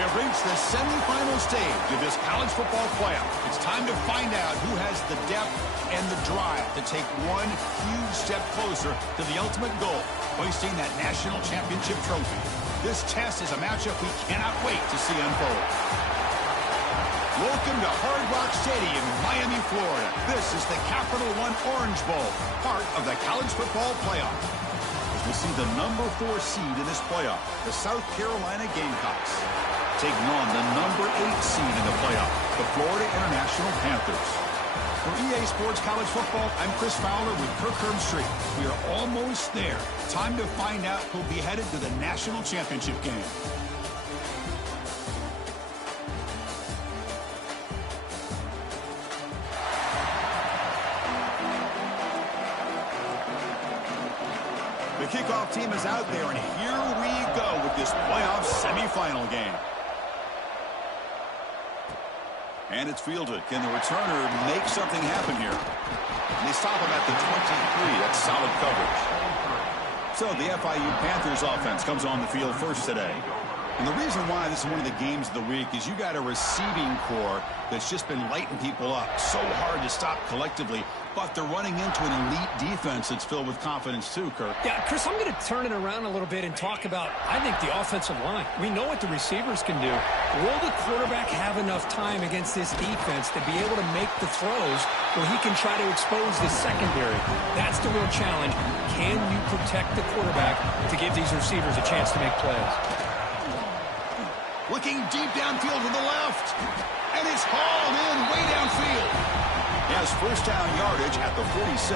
We have reached the semifinal stage of this college football playoff. It's time to find out who has the depth and the drive to take one huge step closer to the ultimate goal, hoisting that national championship trophy. This test is a matchup we cannot wait to see unfold. Welcome to Hard Rock Stadium in Miami, Florida. This is the Capital One Orange Bowl, part of the college football playoff. We'll see the number 4 seed in this playoff, the South Carolina Gamecocks, taking on the number 8 seed in the playoff, the Florida International Panthers. For EA Sports College Football, I'm Chris Fowler with Kirk Herbstreit. We are almost there. Time to find out who'll be headed to the national championship game. The kickoff team is out there, and here we go with this playoff semifinal game. And it's fielded. Can the returner make something happen here? And they stop him at the 23. That's solid coverage. So the FIU Panthers offense comes on the field first today. And the reason why this is one of the games of the week is you got a receiving core that's just been lighting people up. So hard to stop collectively, but they're running into an elite defense that's filled with confidence too, Kirk. Yeah, Chris, I'm going to turn it around a little bit and talk about, I think, the offensive line. We know what the receivers can do. Will the quarterback have enough time against this defense to be able to make the throws where he can try to expose the secondary? That's the real challenge. Can you protect the quarterback to give these receivers a chance to make plays? Looking deep downfield to the left. And it's hauled in way downfield. He has first down yardage at the 46.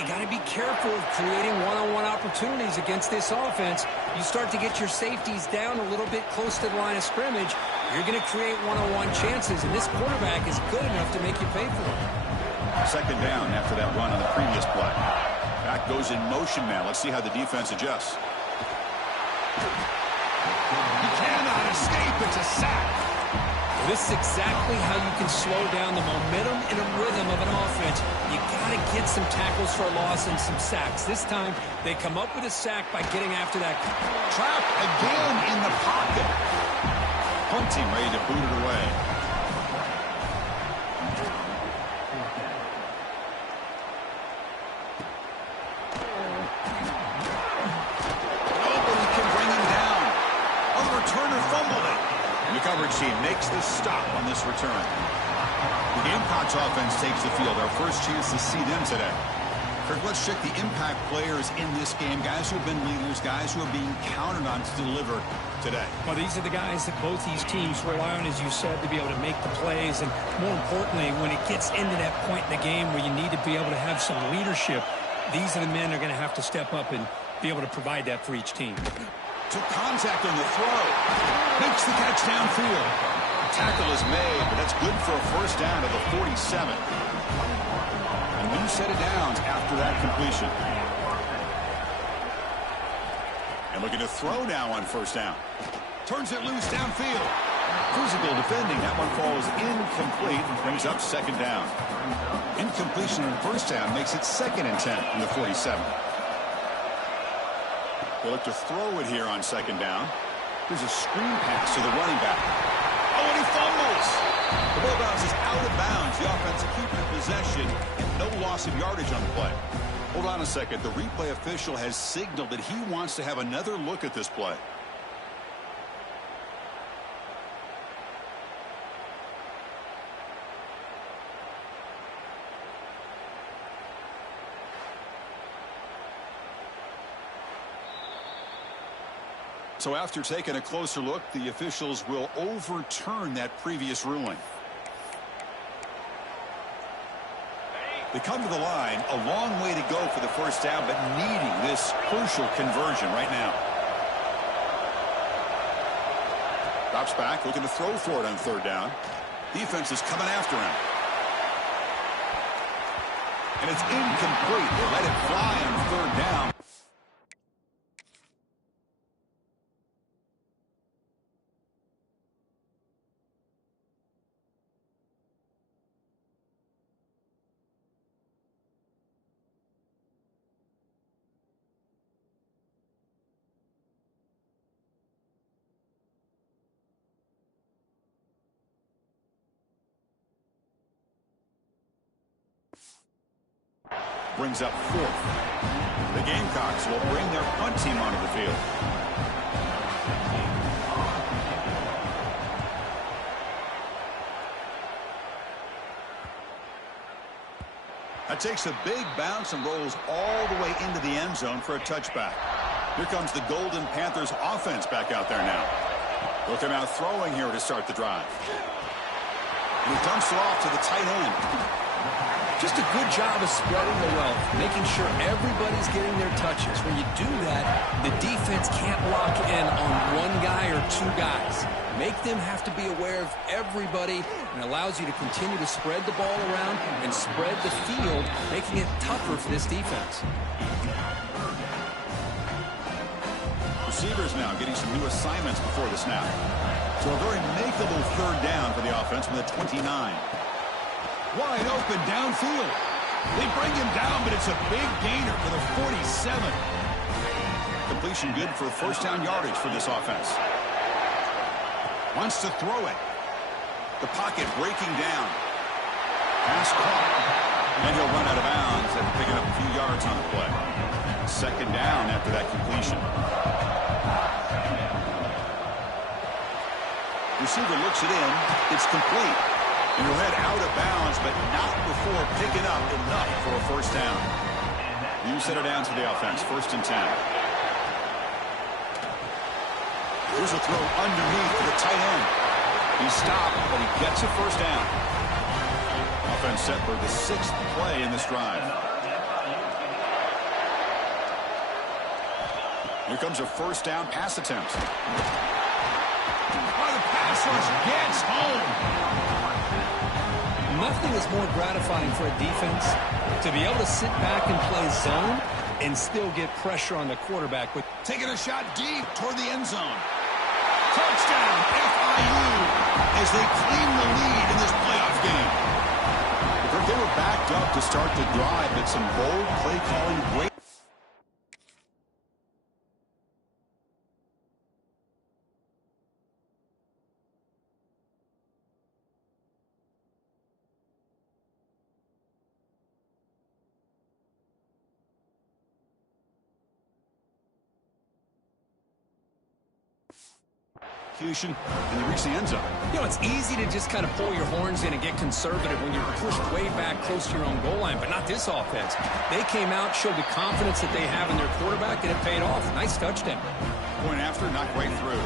You got to be careful of creating one-on-one opportunities against this offense. You start to get your safeties down a little bit close to the line of scrimmage, you're going to create one-on-one chances, and this quarterback is good enough to make you pay for it. Second down after that run on the previous play. Back goes in motion now. Let's see how the defense adjusts. He cannot escape. It's a sack. This is exactly how you can slow down the momentum and a rhythm of an offense. You got to get some tackles for a loss and some sacks. This time, they come up with a sack by getting after that. Trap again in the pocket. Hunting ready to boot it away. Nobody can bring him down. Oh, the returner fumbled it. And the coverage team makes the stop on this return. The Gamecocks offense takes the field. Our first chance to see them today. Kirk, let's check the impact players in this game. Guys who have been leaders, guys who are being counted on to deliver today. Well, these are the guys that both these teams rely on, as you said, to be able to make the plays. And more importantly, when it gets into that point in the game where you need to be able to have some leadership, these are the men that are going to have to step up and be able to provide that for each team. Took contact on the throw. Makes the catch downfield. Tackle is made, but that's good for a first down to the 47. A new set of downs after that completion. And looking to throw now on first down. Turns it loose downfield. Physical defending. That one falls incomplete and brings up second down. Incompletion on first down makes it 2nd and 10 on the 47. They look to throw it here on second down. There's a screen pass to the running back. Oh, and he fumbles. The ball bounces out of bounds. The offense keeping possession and no loss of yardage on the play. Hold on a second. The replay official has signaled that he wants to have another look at this play. So after taking a closer look, the officials will overturn that previous ruling. They come to the line, a long way to go for the first down, but needing this crucial conversion right now. Drops back, looking to throw for it on third down. Defense is coming after him. And it's incomplete. They let it fly on third down. brings up fourth. The Gamecocks will bring their punt team onto the field. That takes a big bounce and rolls all the way into the end zone for a touchback. Here comes the Golden Panthers offense back out there now. They'll come out throwing here to start the drive. And he dumps it off to the tight end. Just a good job of spreading the wealth, making sure everybody's getting their touches. When you do that, the defense can't lock in on one guy or two guys. Make them have to be aware of everybody, and allows you to continue to spread the ball around and spread the field, making it tougher for this defense. Receivers now getting some new assignments before the snap. So a very makeable third down for the offense from the 29. Wide open downfield. They bring him down, but it's a big gainer for the 47. Completion good for first down yardage for this offense. Wants to throw it. The pocket breaking down. Pass caught. And he'll run out of bounds after picking up a few yards on the play. Second down after that completion. Receiver looks it in. It's complete. And he'll head out of bounds, but not before picking up enough for a first down. You set it down to the offense. 1st and 10. Here's a throw underneath to the tight end. He stopped, but he gets a first down. Offense set for the 6th play in this drive. Here comes a first down pass attempt. Oh, the pass rush gets home. Nothing is more gratifying for a defense to be able to sit back and play zone and still get pressure on the quarterback. Taking a shot deep toward the end zone. Touchdown, FIU, as they claim the lead in this playoff game. They were backed up to start the drive, but some bold play calling. Great. And they reach the end zone. You know, it's easy to just kind of pull your horns in and get conservative when you're pushed way back close to your own goal line, but not this offense. They came out, showed the confidence that they have in their quarterback, and it paid off. Nice touchdown. Point after, knocked right through.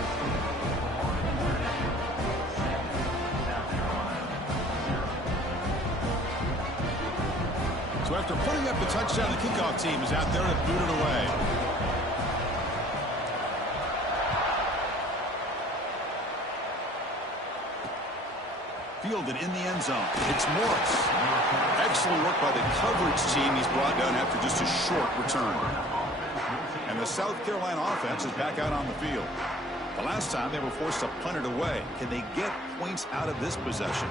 So after putting up the touchdown, the kickoff team is out there to boot it away. Fielded in the end zone. It's Morris. Excellent work by the coverage team. He's brought down after just a short return. And the South Carolina offense is back out on the field. The last time they were forced to punt it away. Can they get points out of this possession?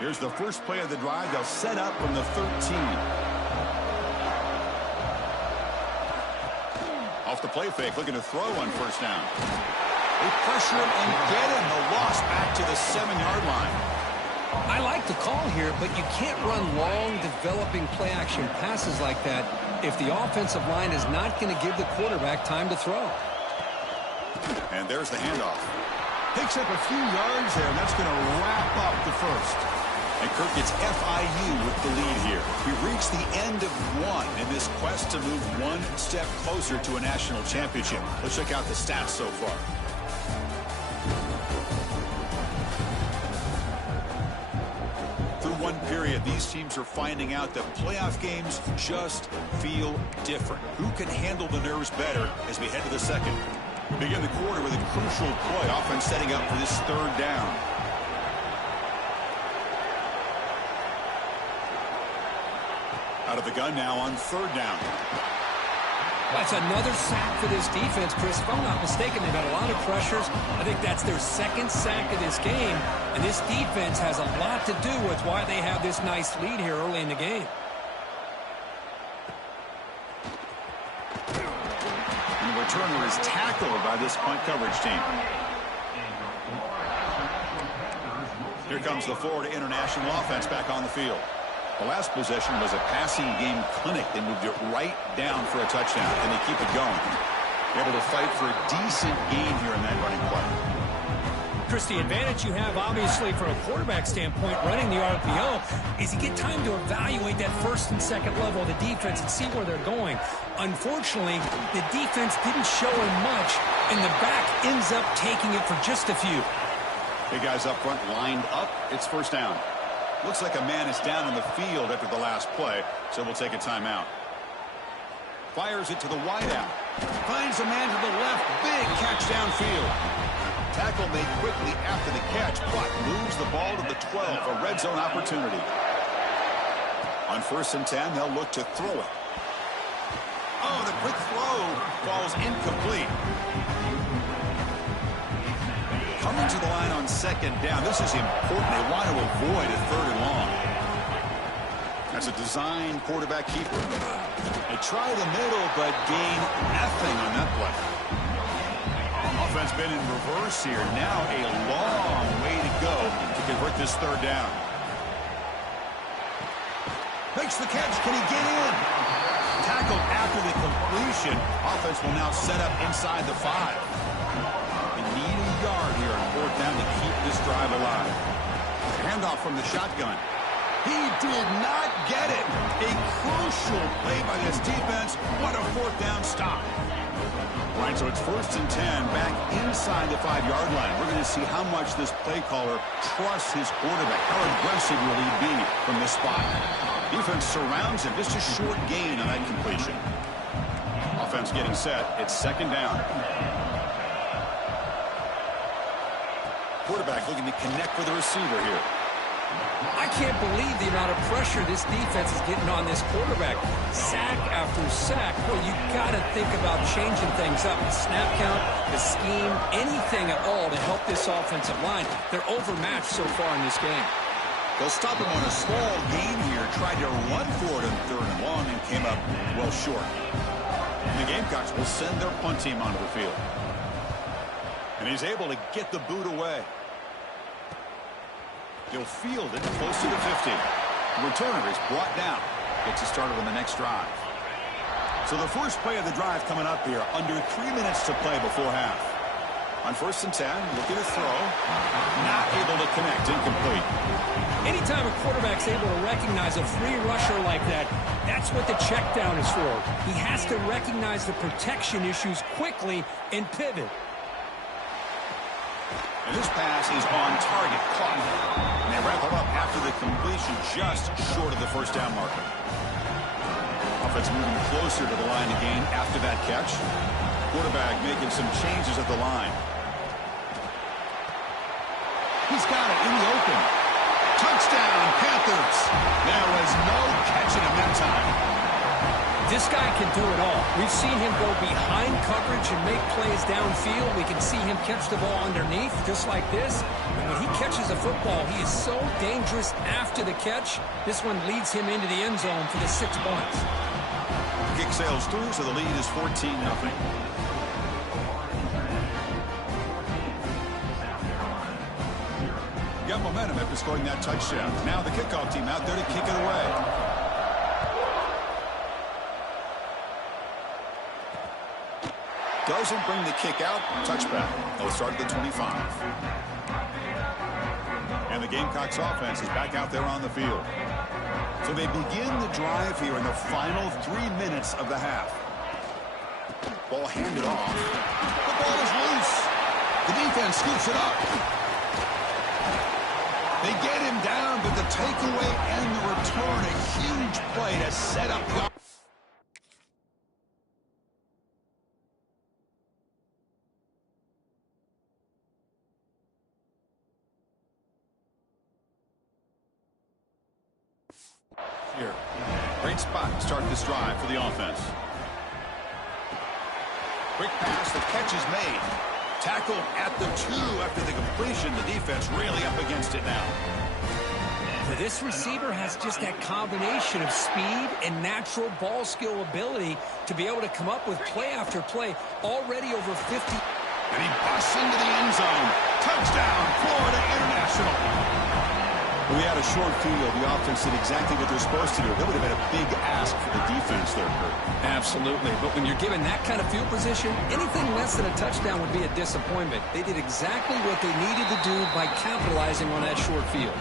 Here's the first play of the drive. They'll set up from the 13. Off the play fake, looking to throw on first down. They pressure him and get him. The loss back to the 7-yard line. I like the call here, but you can't run long, developing play-action passes like that if the offensive line is not going to give the quarterback time to throw. And there's the handoff. Picks up a few yards there, and that's going to wrap up the first. And Kirk, it's FIU with the lead here. We've reached the end of one in this quest to move one step closer to a national championship. Let's check out the stats so far. Through one period, these teams are finding out that playoff games just feel different. Who can handle the nerves better as we head to the second? We begin the quarter with a crucial play, offense setting up for this third down. Out of the gun now on third down. That's another sack for this defense, Chris. If I'm not mistaken, they've had a lot of pressures. I think that's their second sack of this game. And this defense has a lot to do with why they have this nice lead here early in the game. And the returner is tackled by this punt coverage team. Here comes the Florida International offense back on the field. The last possession was a passing game clinic. They moved it right down for a touchdown, and they keep it going. Able to fight for a decent gain here in that running play. Chris, the advantage you have, obviously, from a quarterback standpoint, running the RPO, is you get time to evaluate that first and second level of the defense and see where they're going. Unfortunately, the defense didn't show him much, and the back ends up taking it for just a few. Big guys up front lined up. It's first down. Looks like a man is down in the field after the last play, so we'll take a timeout. Fires it to the wideout. Finds a man to the left. Big catch downfield. Tackle made quickly after the catch, but moves the ball to the 12. A red zone opportunity. On 1st and 10, they'll look to throw it. Oh, the quick throw falls incomplete. Coming to the line on second down. This is important. They want to avoid a third and long. That's a design quarterback keeper. They try the middle, but gain nothing on that play. Offense been in reverse here. Now a long way to go to convert this third down. Makes the catch. Can he get in? Tackled after the completion. Offense will now set up inside the 5. Yard here on 4th down to keep this drive alive. Handoff from the shotgun. He did not get it. A crucial play by this defense. What a 4th down stop. All right, so it's 1st and 10 back inside the 5-yard line. We're going to see how much this play caller trusts his quarterback. How aggressive will he be from this spot? Defense surrounds him. Just a short gain on that completion. Offense getting set. It's 2nd down. Quarterback looking to connect with the receiver here. I can't believe the amount of pressure this defense is getting on this quarterback. Sack after sack. Boy, you got to think about changing things up. The snap count, the scheme, anything at all to help this offensive line. They're overmatched so far in this game. They'll stop him on a small gain here. Tried to run for it on 3rd and long and came up well short. And the Gamecocks will send their punt team onto the field. And he's able to get the boot away. He'll field it close to the 50. The returner is brought down. Gets us started on the next drive. So the first play of the drive coming up here. Under 3 minutes to play before half. On 1st and 10, looking to throw. Not able to connect. Incomplete. Anytime a quarterback's able to recognize a free rusher like that, that's what the check down is for. He has to recognize the protection issues quickly and pivot. And this pass is on target, caught. And they wrap it up after the completion just short of the first down marker. Offense moving closer to the line again after that catch. Quarterback making some changes at the line. He's got it in the open. Touchdown, Panthers. There was no catching him that time. This guy can do it all. We've seen him go behind coverage and make plays downfield. We can see him catch the ball underneath, just like this. And when he catches a football, he is so dangerous after the catch. This one leads him into the end zone for the 6 points. Kick sails through, so the lead is 14-0. Got momentum after scoring that touchdown. Now the kickoff team out there to kick it away. Doesn't bring the kick out. Touchback. They'll start at the 25. And And the Gamecocks offense is back out there on the field. So they begin the drive here in the final 3 minutes of the half. Ball handed off. The ball is loose. The defense scoops it up. They get him down, but the takeaway and the return, a huge play to set up the offense. Here. Great spot to start this drive for the offense. Quick pass, the catch is made. Tackle at the 2 after the completion. The defense really up against it now. This receiver has just that combination of speed and natural ball skill ability to be able to come up with play after play. Already over 50. And he busts into the end zone. Touchdown, Florida International. We had a short field. The offense did exactly what they're supposed to do. That would have been a big ask for the defense there, Kurt. Absolutely. But when you're given that kind of field position, anything less than a touchdown would be a disappointment. They did exactly what they needed to do by capitalizing on that short field.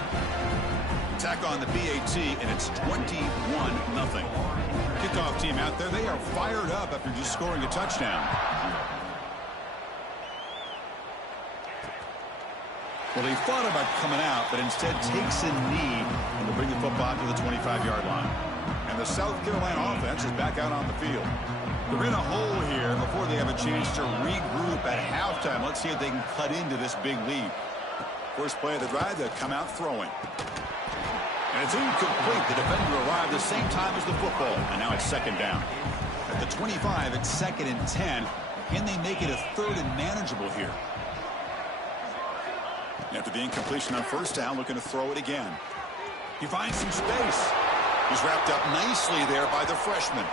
Tack on the BAT, and it's 21-0. Kickoff team out there. They are fired up after just scoring a touchdown. Well, he thought about coming out, but instead takes a knee and will bring the football to the 25-yard line. And the South Carolina offense is back out on the field. They're in a hole here before they have a chance to regroup at halftime. Let's see if they can cut into this big lead. First play of the drive, they'll come out throwing. And it's incomplete. The defender arrived the same time as the football, and now it's second down. At the 25, it's 2nd and 10. Can they make it a 3rd and manageable here? After the incompletion on first down, looking to throw it again. He finds some space. He's wrapped up nicely there by the freshman.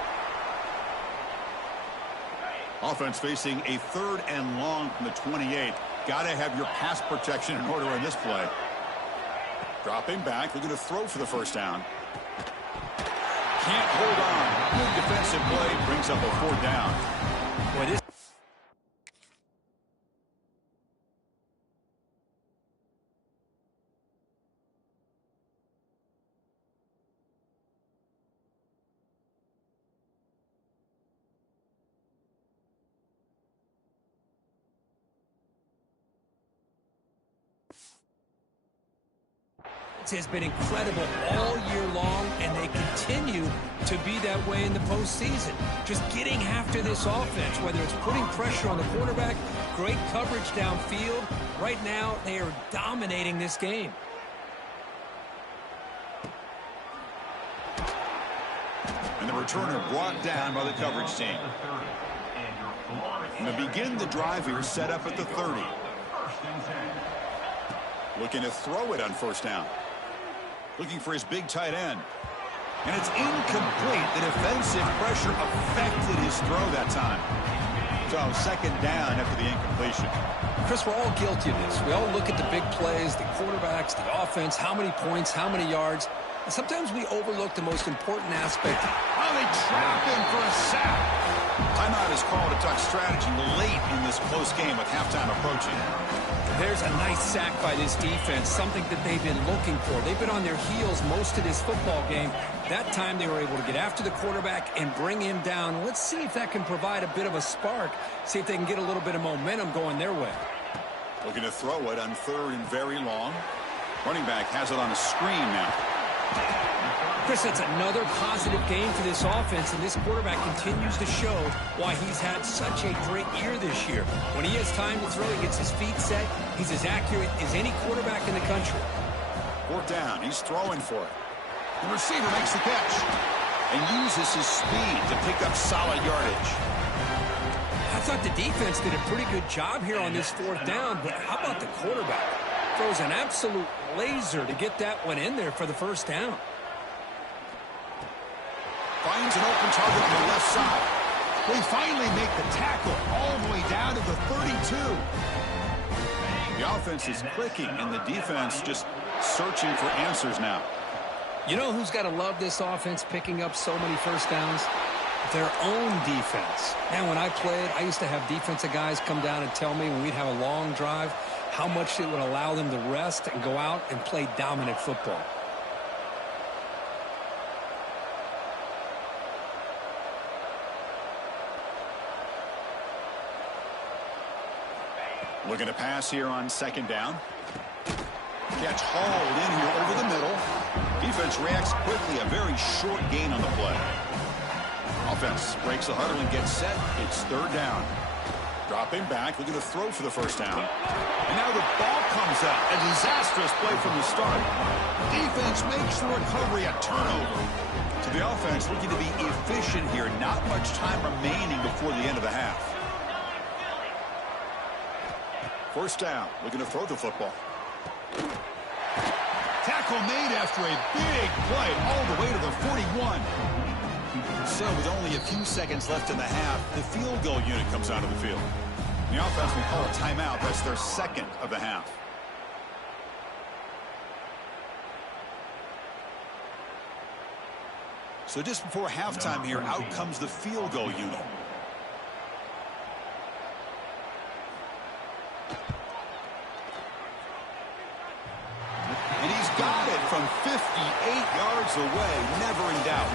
Offense facing a 3rd and long from the 28. Got to have your pass protection in order in this play. Dropping back, looking to throw for the first down. Can't hold on. Good defensive play, brings up a 4th down. Boy, this has been incredible all year long, and they continue to be that way in the postseason. Just getting after this offense, whether it's putting pressure on the quarterback, great coverage downfield. Right now, they are dominating this game. And the returner brought down by the coverage team. And to begin the drive here, set up at the 30. Looking to throw it on first down. Looking for his big tight end. And it's incomplete. The defensive pressure affected his throw that time. So second down after the incompletion. Chris, we're all guilty of this. We all look at the big plays, the quarterbacks, the offense, how many points, how many yards. And sometimes we overlook the most important aspect. Oh, they trap him for a sack. Timeout is called to talk strategy late in this close game with halftime approaching. There's a nice sack by this defense, something that they've been looking for. They've been on their heels most of this football game. That time they were able to get after the quarterback and bring him down. Let's see if that can provide a bit of a spark, see if they can get a little bit of momentum going their way. Looking to throw it on 3rd and very long. Running back has it on a screen now. Chris, that's another positive game for this offense, and this quarterback continues to show why he's had such a great year this year. When he has time to throw, he gets his feet set. He's as accurate as any quarterback in the country. 4th down. He's throwing for it. The receiver makes the catch and uses his speed to pick up solid yardage. I thought the defense did a pretty good job here on this 4th down, but how about the quarterback? Throws an absolute laser to get that one in there for the first down. Finds an open target on the left side. They finally make the tackle all the way down to the 32. The offense is clicking, and the defense just searching for answers now. You know who's got to love this offense picking up so many first downs? Their own defense. Man, when I played, I used to have defensive guys come down and tell me when we'd have a long drive how much it would allow them to rest and go out and play dominant football. Looking to pass here on second down. Catch hauled in here over the middle. Defense reacts quickly. A very short gain on the play. Offense breaks the huddle and gets set. It's third down. Dropping back, looking to throw for the first down. And now the ball comes out. A disastrous play from the start. Defense makes the recovery a turnover. To the offense, looking to be efficient here. Not much time remaining before the end of the half. First down, looking to throw the football. Tackle made after a big play all the way to the 41. So with only a few seconds left in the half, the field goal unit comes out of the field. The offense will call a timeout. That's their second of the half. So just before halftime here, out comes the field goal unit. And he's got it from 58 yards away, never in doubt.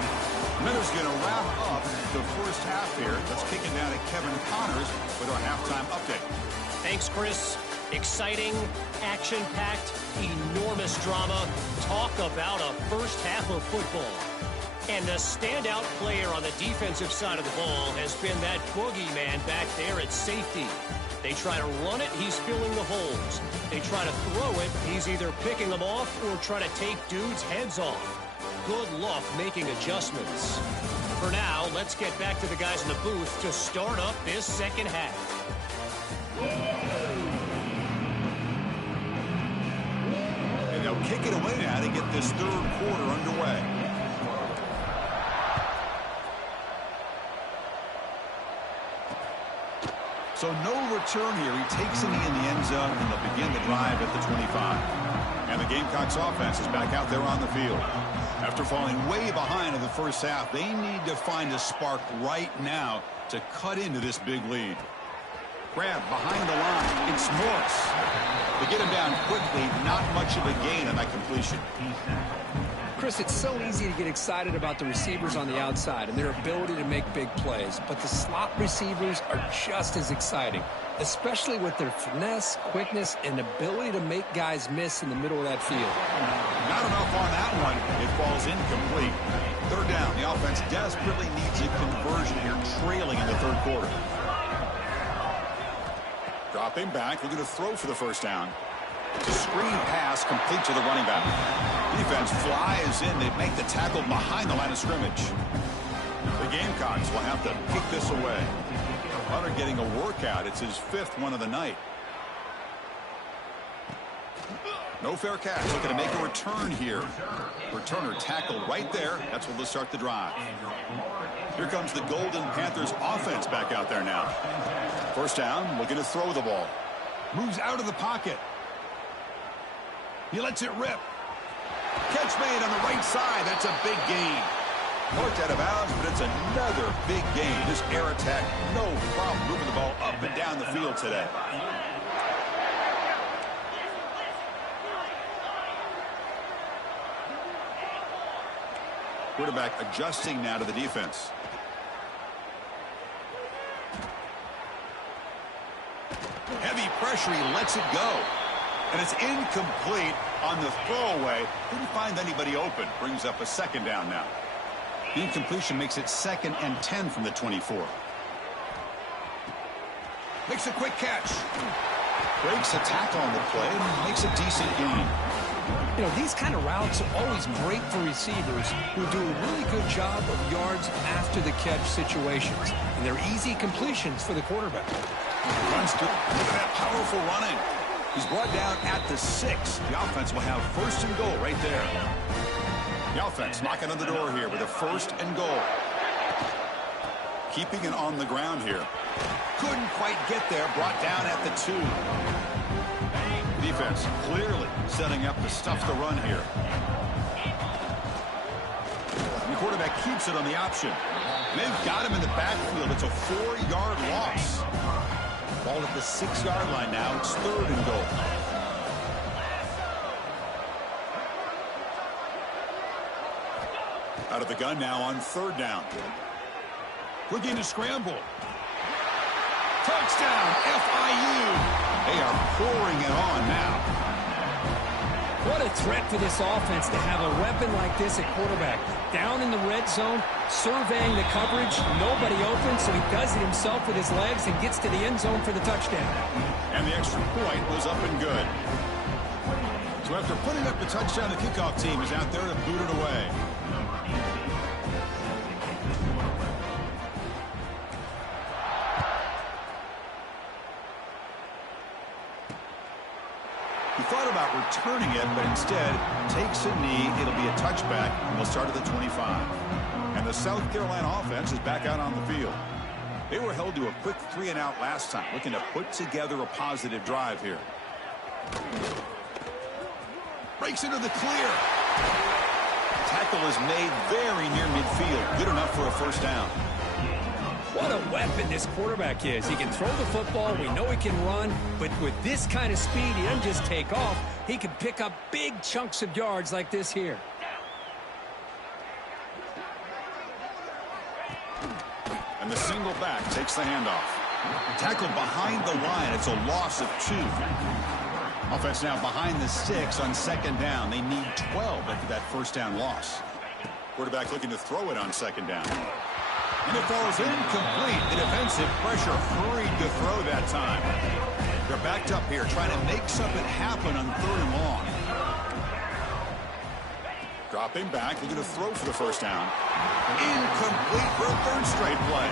Miller's going to wrap up the first half here. Let's kick it down to Kevin Connors with our halftime update. Thanks, Chris. Exciting, action-packed, enormous drama. Talk about a first half of football. And the standout player on the defensive side of the ball has been that boogeyman back there at safety. They try to run it, he's filling the holes. They try to throw it, he's either picking them off or try to take dudes' heads off. Good luck making adjustments. For now, let's get back to the guys in the booth to start up this second half. And they'll kick it away now to get this third quarter underway. So no return here. He takes it in the end zone, and they'll begin the drive at the 25. And the Gamecocks offense is back out there on the field. After falling way behind in the first half, they need to find a spark right now to cut into this big lead. Grab behind the line. It's Morris. They get him down quickly. Not much of a gain on that completion. Chris, it's so easy to get excited about the receivers on the outside and their ability to make big plays, but the slot receivers are just as exciting, especially with their finesse, quickness, and ability to make guys miss in the middle of that field. Not enough on that one. It falls incomplete. Third down. The offense desperately needs a conversion here, trailing in the third quarter. Dropping back, looking to throw for the first down. It's a screen pass complete to the running back. Defense flies in. They make the tackle behind the line of scrimmage. The Gamecocks will have to kick this away. Hunter getting a workout. It's his fifth one of the night. No fair catch. Looking to make a return here. Returner tackled right there. That's where they'll start the drive. Here comes the Golden Panthers offense back out there now. First down, looking to throw the ball. Moves out of the pocket. He lets it rip. Catch made on the right side. That's a big gain. Marked out of bounds, but it's another big gain. This air attack, no problem moving the ball up and down the field today. Quarterback adjusting now to the defense. Heavy pressure, he lets it go. And it's incomplete on the throwaway. Didn't find anybody open. Brings up a second down now. The incompletion makes it 2nd and 10 from the 24. Makes a quick catch. Breaks a tackle on the play and makes a decent gain. You know, these kind of routes are always great for receivers who do a really good job of yards after the catch situations. And they're easy completions for the quarterback. Runs to, look at that powerful running. He's brought down at the 6. The offense will have 1st and goal right there. The offense knocking on the door here with a 1st and goal. Keeping it on the ground here. Couldn't quite get there. Brought down at the 2. Defense clearly setting up to stuff the run here. And the quarterback keeps it on the option. And they've got him in the backfield. It's a 4-yard loss. Ball at the 6-yard line now. It's 3rd and goal. Out of the gun now on 3rd down. Looking to scramble. Touchdown, FIU. They are pouring it on now. What a threat for this offense to have a weapon like this at quarterback. Down in the red zone, surveying the coverage. Nobody open, so he does it himself with his legs and gets to the end zone for the touchdown. And the extra point was up and good. So after putting up the touchdown, the kickoff team is out there to boot it away. He thought about returning it, but instead takes a knee. It'll be a touchback, and we'll start at the 25. And the South Carolina offense is back out on the field. They were held to a quick 3-and-out last time, looking to put together a positive drive here. Breaks into the clear. Tackle is made very near midfield. Good enough for a 1st down. What a weapon this quarterback is. He can throw the football. We know he can run. But with this kind of speed, he doesn't just take off. He can pick up big chunks of yards like this here. And the single back takes the handoff. Tackled behind the line. It's a loss of 2. Offense now behind the 6 on 2nd down. They need 12 after that 1st down loss. Quarterback looking to throw it on 2nd down. And it falls incomplete. The defensive pressure hurried to throw that time. They're backed up here trying to make something happen on 3rd and long. Dropping back, looking to throw for the 1st down. Incomplete for a 3rd straight play.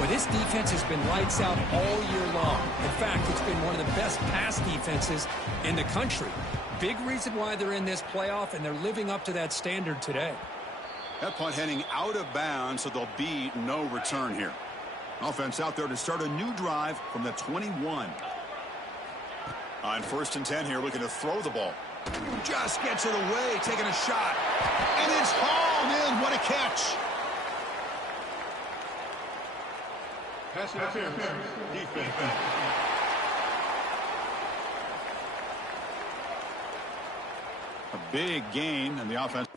Well, this defense has been lights out all year long. In fact, it's been one of the best pass defenses in the country. Big reason why they're in this playoff, and they're living up to that standard today. That punt heading out of bounds, so there'll be no return here. Offense out there to start a new drive from the 21. On 1st and 10 here, looking to throw the ball. Just gets it away, taking a shot. And it's hauled in. What a catch. Pass interference. Defense. A big gain in the offense.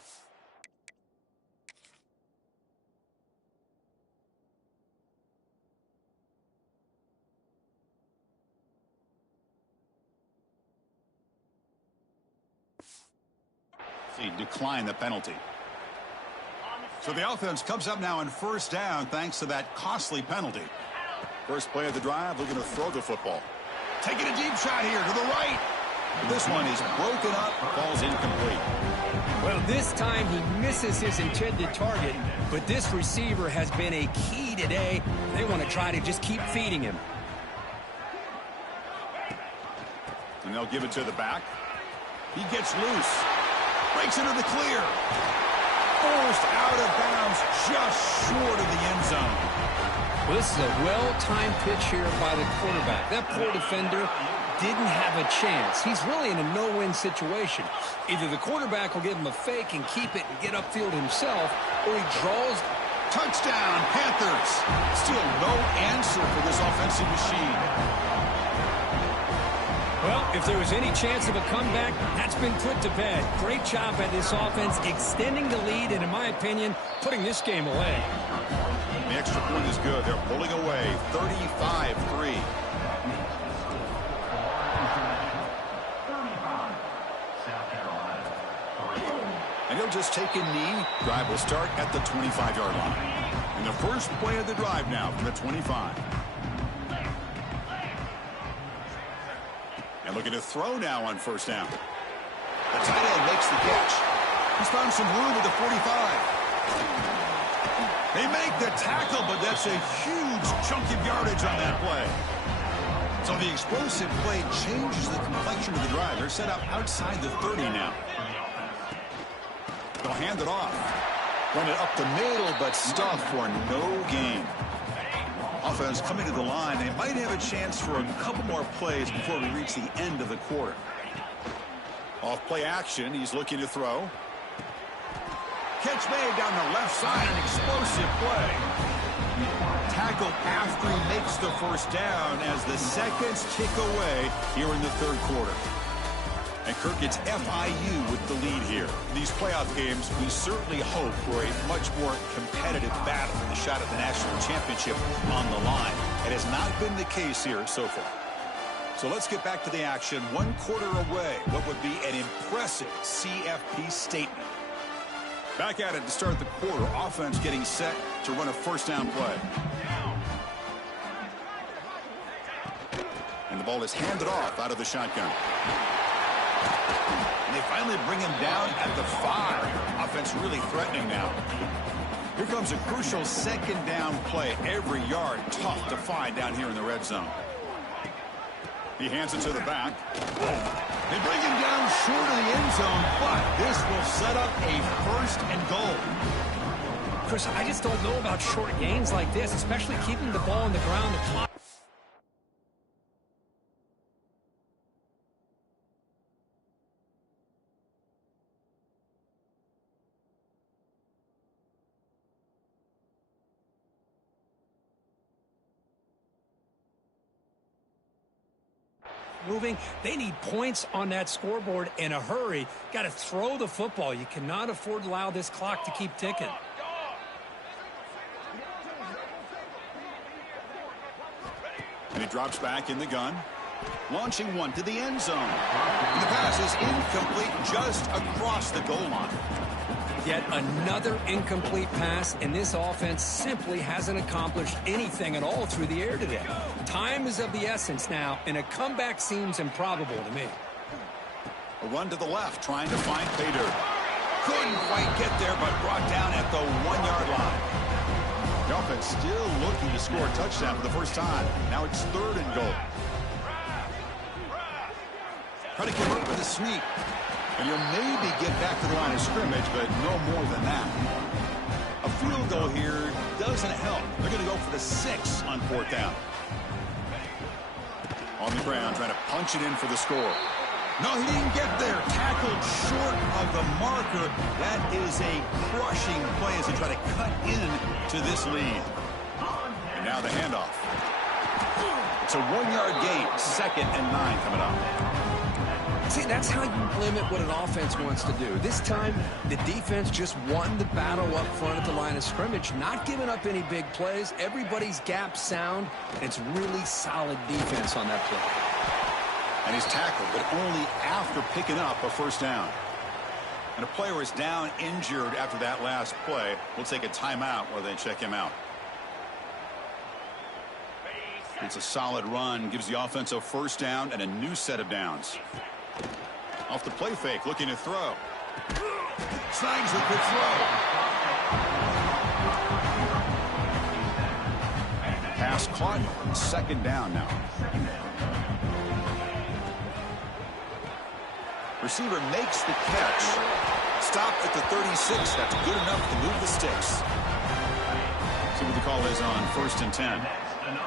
Decline the penalty. So the offense comes up now on 1st down thanks to that costly penalty. First play of the drive, looking to throw the football. Taking a deep shot here to the right. This one is broken up, falls incomplete. Well, this time he misses his intended target, but this receiver has been a key today. They want to try to just keep feeding him. And they'll give it to the back. He gets loose. Breaks into the clear. Forced out of bounds just short of the end zone. Well, this is a well-timed pitch here by the quarterback. That poor defender didn't have a chance. He's really in a no-win situation. Either the quarterback will give him a fake and keep it and get upfield himself, or he draws. Touchdown, Panthers. Still no answer for this offensive machine. Well, if there was any chance of a comeback, that's been put to bed. Great job by this offense extending the lead and, in my opinion, putting this game away. The extra point is good. They're pulling away 35-3. And he'll just take a knee. Drive will start at the 25-yard line. And the first play of the drive now from the 25. And looking to throw now on 1st down. The tight end makes the catch. He's found some room at the 45. They make the tackle, but that's a huge chunk of yardage on that play. So the explosive play changes the complexion of the drive. They're set up outside the 30 now. They'll hand it off. Run it up the middle, but stuff for no gain. Offense coming to the line. They might have a chance for a couple more plays before we reach the end of the quarter. Off play action. He's looking to throw. Catch made down the left side. An explosive play. tackle after he makes the first down as the seconds tick away here in the third quarter. And Kirk, it's FIU with the lead here. In these playoff games, we certainly hope for a much more competitive battle, a shot at the national championship on the line. It has not been the case here so far. So let's get back to the action. 1 quarter away. What would be an impressive CFP statement. Back at it to start the quarter. Offense getting set to run a first down play. And the ball is handed off out of the shotgun. And they finally bring him down at the 5. Offense really threatening now. Here comes a crucial second down play. Every yard tough to find down here in the red zone. He hands it to the back. They bring him down short of the end zone, but this will set up a first and goal. Chris, I just don't know about short gains like this, especially keeping the ball on the ground. The clock. Moving. They need points on that scoreboard in a hurry. Got to throw the football. You cannot afford to allow this clock to keep ticking. And he drops back in the gun. Launching one to the end zone. And the pass is incomplete just across the goal line. Yet another incomplete pass, and this offense simply hasn't accomplished anything at all through the air today. Time is of the essence now, and a comeback seems improbable to me. A run to the left, trying to find pay dirt. Couldn't quite get there, but brought down at the 1-yard line. The offense still looking to score a touchdown for the first time. Now it's 3rd and goal. Try to convert with a sneak. And you'll maybe get back to the line of scrimmage, but no more than that. A field goal here doesn't help. They're going to go for the 6 on 4th down. On the ground, trying to punch it in for the score. No, he didn't get there. Tackled short of the marker. That is a crushing play as they try to cut in to this lead. And now the handoff. It's a 1-yard gain. 2nd and 9 coming up. See, that's how you limit what an offense wants to do. This time, the defense just won the battle up front at the line of scrimmage, not giving up any big plays. Everybody's gap sound, and it's really solid defense on that play. And he's tackled, but only after picking up a first down. And a player is down injured after that last play. We'll take a timeout while they check him out. It's a solid run, gives the offense a first down and a new set of downs. Off the play fake, looking to throw. Snags a good throw. Pass caught. 2nd down now. Receiver makes the catch. Stop at the 36. That's good enough to move the sticks. See what the call is on 1st and 10.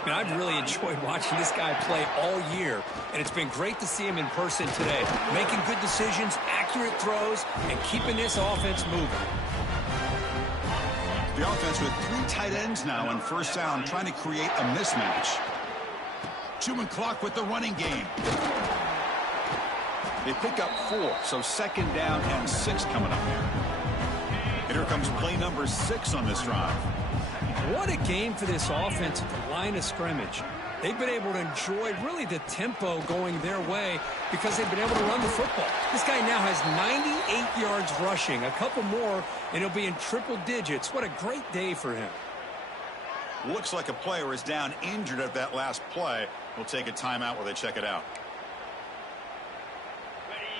And I've really enjoyed watching this guy play all year, and it's been great to see him in person today, making good decisions, accurate throws, and keeping this offense moving. The offense with 3 tight ends now on 1st down, trying to create a mismatch. Chewing clock with the running game. They pick up 4, so 2nd down and 6 coming up here. And here comes play number 6 on this drive. What a game for this offense at the line of scrimmage. They've been able to enjoy really the tempo going their way because they've been able to run the football. This guy now has 98 yards rushing, a couple more, and he'll be in triple digits. What a great day for him. Looks like a player is down injured at that last play. We'll take a timeout while they check it out.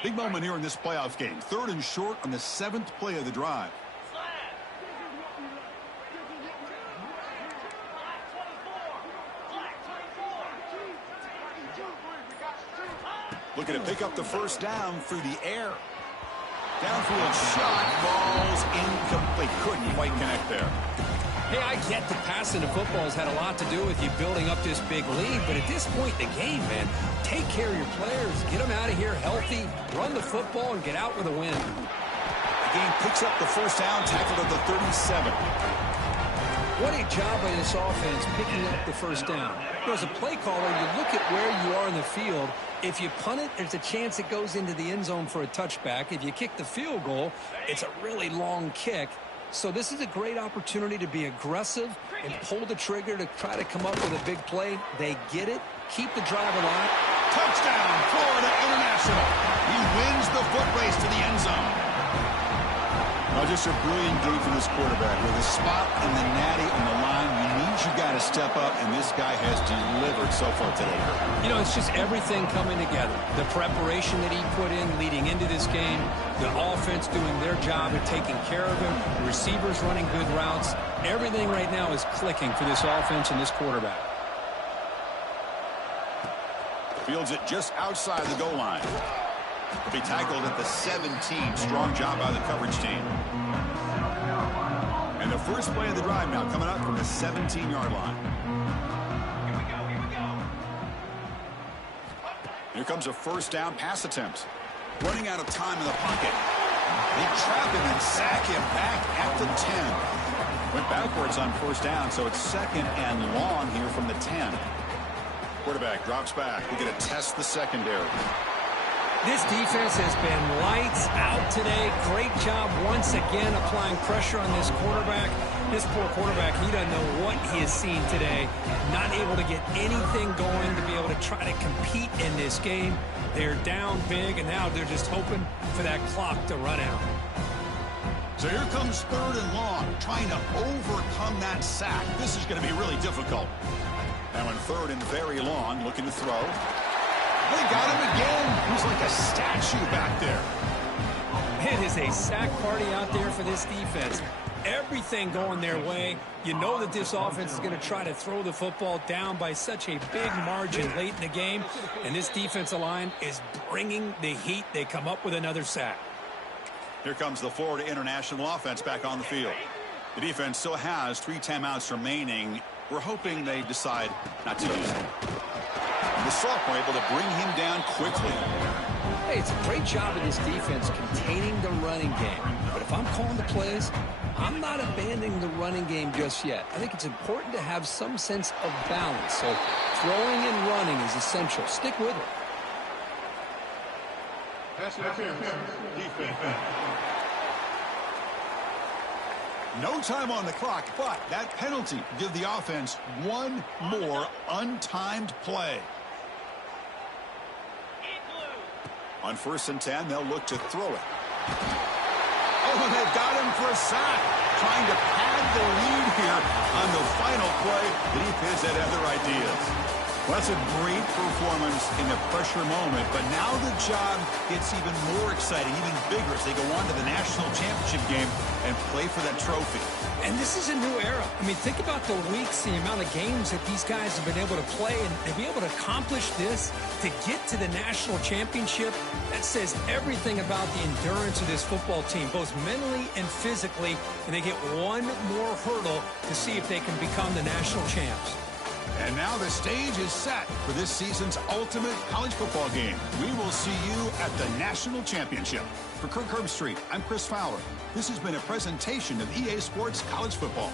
Big moment here in this playoff game. 3rd and short on the 7th play of the drive. Looking to pick up the first down through the air. Downfield shot. Ball's incomplete. Couldn't quite connect there. Hey, I get the passing of football has had a lot to do with you building up this big lead, but at this point in the game, man, take care of your players, get them out of here healthy, run the football, and get out with a win. The game picks up the first down, tackled at the 37. What a job by this offense picking up the first down. As a play caller, you look at where you are in the field. If you punt it, there's a chance it goes into the end zone for a touchback. If you kick the field goal, it's a really long kick. So this is a great opportunity to be aggressive and pull the trigger to try to come up with a big play. They get it, keep the drive alive. Touchdown, Florida International. He wins the foot race to the end zone. Oh, just a brilliant game from this quarterback. With a spot and the natty on the line, you got to step up, and this guy has delivered so far today. You know, it's just everything coming together. The preparation that he put in leading into this game, the offense doing their job at taking care of him, the receivers running good routes. Everything right now is clicking for this offense and this quarterback. Fields it just outside the goal line. He'll be tackled at the 17. Strong job by the coverage team. And the first play of the drive now coming up from the 17-yard line. Here comes a first down pass attempt. Running out of time in the pocket. They trap him and sack him back at the 10. Went backwards on first down, so it's second and long here from the 10. Quarterback drops back. We're going to test the secondary. This defense has been lights out today. Great job once again applying pressure on this quarterback. This poor quarterback, he doesn't know what he has seen today. Not able to get anything going to be able to try to compete in this game. They're down big, and now they're just hoping for that clock to run out. So here comes third and long, trying to overcome that sack. This is going to be really difficult. Now in third and very long, looking to throw. They got him again. He's like a statue back there. It is a sack party out there for this defense. Everything going their way. You know that this offense is going to try to throw the football down by such a big margin late in the game. And this defensive line is bringing the heat. They come up with another sack. Here comes the Florida International offense back on the field. The defense still has 3 timeouts remaining. We're hoping they decide not to use them. The sophomore able to bring him down quickly. Hey, it's a great job of this defense containing the running game. But if I'm calling the plays, I'm not abandoning the running game just yet. I think it's important to have some sense of balance. So throwing and running is essential. Stick with it. No time on the clock, but that penalty give the offense one more untimed play. On 1st and 10, they'll look to throw it. Oh, and they've got him for a sack. Trying to pad the lead here on the final play. The defense had other ideas. Well, that's a great performance in the pressure moment, but now the job gets even more exciting, even bigger as they go on to the national championship game and play for that trophy. And this is a new era. I mean, think about the weeks, the amount of games that these guys have been able to play, and to be able to accomplish this, to get to the national championship, that says everything about the endurance of this football team, both mentally and physically, and they get one more hurdle to see if they can become the national champs. And now the stage is set for this season's ultimate college football game. We will see you at the national championship. For Kirk Herbstreit, I'm Chris Fowler. This has been a presentation of EA Sports College Football.